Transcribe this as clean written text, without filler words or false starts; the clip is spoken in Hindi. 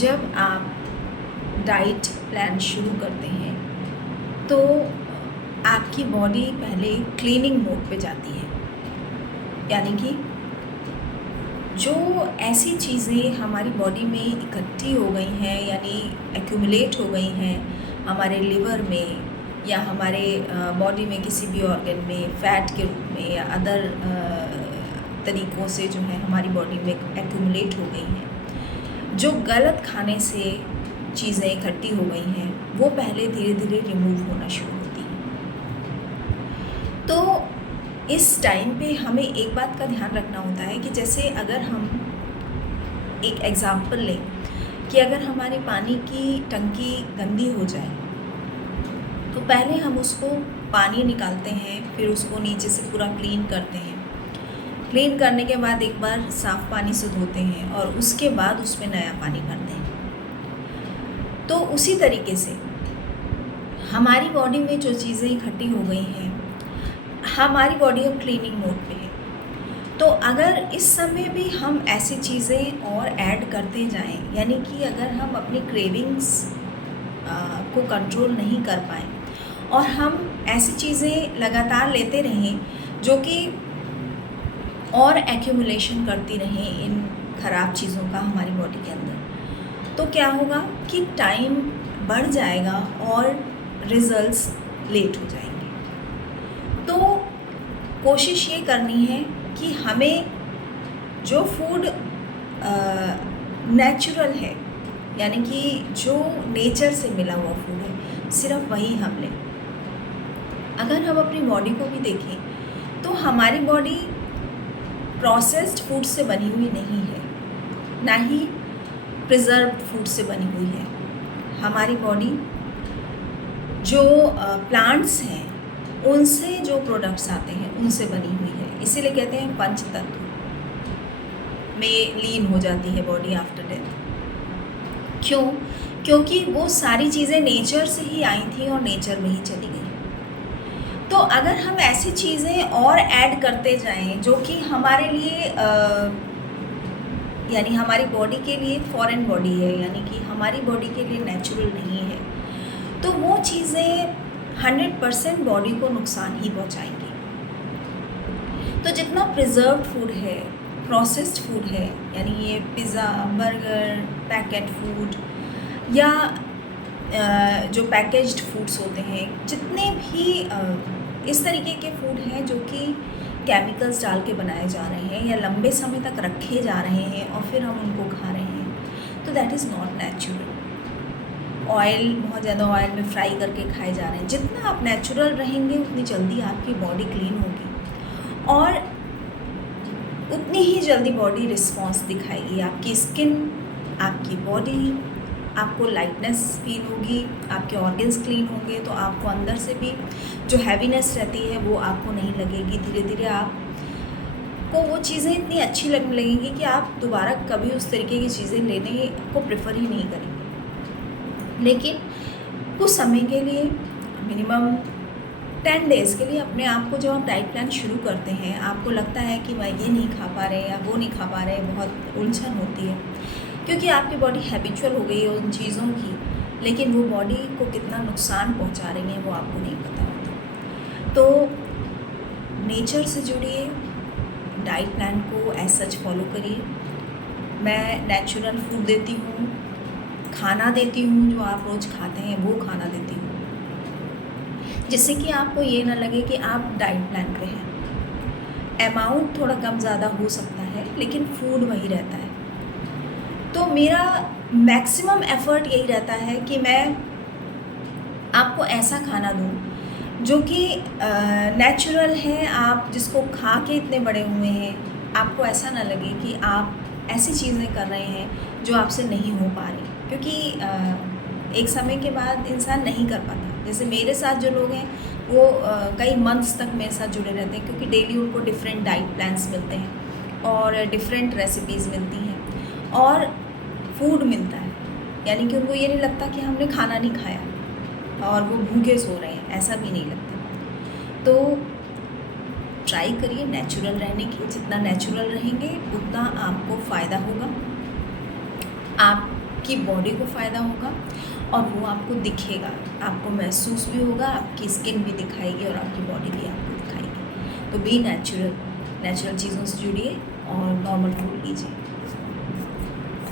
जब आप डाइट प्लान शुरू करते हैं तो आपकी बॉडी पहले क्लीनिंग मोड पे जाती है। यानी कि जो ऐसी चीज़ें हमारी बॉडी में इकट्ठी हो गई हैं, यानी एक्यूमुलेट हो गई हैं हमारे लिवर में या हमारे बॉडी में किसी भी ऑर्गन में फ़ैट के रूप में या अदर तरीक़ों से जो है हमारी बॉडी में एक्यूमुलेट हो गई हैं, जो गलत खाने से चीज़ें इकट्ठी हो गई हैं वो पहले धीरे धीरे रिमूव होना शुरू होती हैं। तो इस टाइम पे हमें एक बात का ध्यान रखना होता है कि जैसे अगर हम एक एग्ज़ाम्पल लें कि अगर हमारे पानी की टंकी गंदी हो जाए तो पहले हम उसको पानी निकालते हैं, फिर उसको नीचे से पूरा क्लीन करते हैं। क्लीन करने के बाद एक बार साफ़ पानी से धोते हैं और उसके बाद उसमें नया पानी भरते हैं। तो उसी तरीके से हमारी बॉडी में जो चीज़ें इकट्ठी हो गई हैं, हमारी बॉडी अब क्लीनिंग मोड पे है। तो अगर इस समय भी हम ऐसी चीज़ें और ऐड करते जाएं, यानी कि अगर हम अपनी क्रेविंग्स को कंट्रोल नहीं कर पाएँ और हम ऐसी चीज़ें लगातार लेते रहें जो कि और एक्यूमुलेशन करती रहें इन ख़राब चीज़ों का हमारी बॉडी के अंदर, तो क्या होगा कि टाइम बढ़ जाएगा और रिज़ल्ट्स लेट हो जाएंगे। तो कोशिश ये करनी है कि हमें जो फूड नेचुरल है, यानी कि जो नेचर से मिला हुआ फूड है, सिर्फ वही हम लें। अगर हम अपनी बॉडी को भी देखें तो हमारी बॉडी प्रोसेस्ड फूड से बनी हुई नहीं है, ना ही प्रिजर्व्ड फूड से बनी हुई है। हमारी बॉडी जो प्लांट्स हैं उनसे जो प्रोडक्ट्स आते हैं उनसे बनी हुई है। इसीलिए कहते हैं पंच तत्व में लीन हो जाती है बॉडी आफ्टर डेथ। क्यों? क्योंकि वो सारी चीज़ें नेचर से ही आई थी और नेचर में ही चली गई। तो अगर हम ऐसी चीज़ें और ऐड करते जाएं जो कि हमारे लिए यानी हमारी बॉडी के लिए फॉरेन बॉडी है, यानी कि हमारी बॉडी के लिए नेचुरल नहीं है, तो वो चीज़ें 100% बॉडी को नुकसान ही पहुंचाएंगी। तो जितना प्रिजर्व्ड फूड है, प्रोसेस्ड फूड है, यानी ये पिज़्ज़ा, बर्गर, पैकेट फूड या जो पैकेज्ड फूड्स होते हैं, जितने भी इस तरीके के फूड हैं जो कि केमिकल्स डाल के बनाए जा रहे हैं या लंबे समय तक रखे जा रहे हैं और फिर हम उनको खा रहे हैं, तो that is not natural. Oil, बहुत ज़्यादा ऑयल में फ्राई करके खाए जा रहे हैं। जितना आप नेचुरल रहेंगे उतनी जल्दी आपकी बॉडी क्लीन होगी और उतनी ही जल्दी बॉडी रिस्पॉन्स दिखाएगी। आपकी स्किन, आपकी बॉडी, आपको लाइटनेस फील होगी, आपके ऑर्गन्स क्लीन होंगे, तो आपको अंदर से भी जो हैवीनेस रहती है वो आपको नहीं लगेगी। धीरे धीरे आपको वो चीज़ें इतनी अच्छी लगने लगेंगी कि आप दोबारा कभी उस तरीके की चीज़ें लेने को प्रेफर ही नहीं करेंगे। लेकिन कुछ समय के लिए, मिनिमम 10 डेज़ के लिए अपने आप को, जब आप डाइट प्लान शुरू करते हैं, आपको लगता है कि मैं ये नहीं खा पा रहे या वो नहीं खा पा रहे, बहुत उलझन होती है क्योंकि आपकी बॉडी हैबिचुअल हो गई है उन चीज़ों की, लेकिन वो बॉडी को कितना नुकसान पहुंचा रही है वो आपको नहीं पता होता। तो नेचर से जुड़िए, डाइट प्लान को एज सच फॉलो करिए। मैं नेचुरल फूड देती हूँ, खाना देती हूँ, जो आप रोज़ खाते हैं वो खाना देती हूँ, जिससे कि आपको ये ना लगे कि आप डाइट प्लान पे हैं। अमाउंट थोड़ा कम ज़्यादा हो सकता है लेकिन फूड वही रहता है। तो मेरा मैक्सिमम एफ़र्ट यही रहता है कि मैं आपको ऐसा खाना दूँ जो कि नेचुरल है, आप जिसको खा के इतने बड़े हुए हैं, आपको ऐसा ना लगे कि आप ऐसी चीज़ें कर रहे हैं जो आपसे नहीं हो पा रही, क्योंकि एक समय के बाद इंसान नहीं कर पाता। जैसे मेरे साथ जो लोग हैं वो कई मंथ्स तक मेरे साथ जुड़े रहते हैं, क्योंकि डेली उनको डिफरेंट डाइट प्लान्स मिलते हैं और डिफरेंट रेसिपीज़ मिलती हैं और फूड मिलता है, यानी कि उनको ये नहीं लगता कि हमने खाना नहीं खाया और वो भूखे सो रहे हैं, ऐसा भी नहीं लगता। तो ट्राई करिए नेचुरल रहने की। जितना नेचुरल रहेंगे उतना आपको फ़ायदा होगा। आप आपकी बॉडी को फ़ायदा होगा और वो आपको दिखेगा, आपको महसूस भी होगा, आपकी स्किन भी दिखाएगी और आपकी बॉडी भी आपको दिखाएगी। तो बी नेचुरल, नेचुरल चीज़ों से जुड़िए और नॉर्मल फूड लीजिए।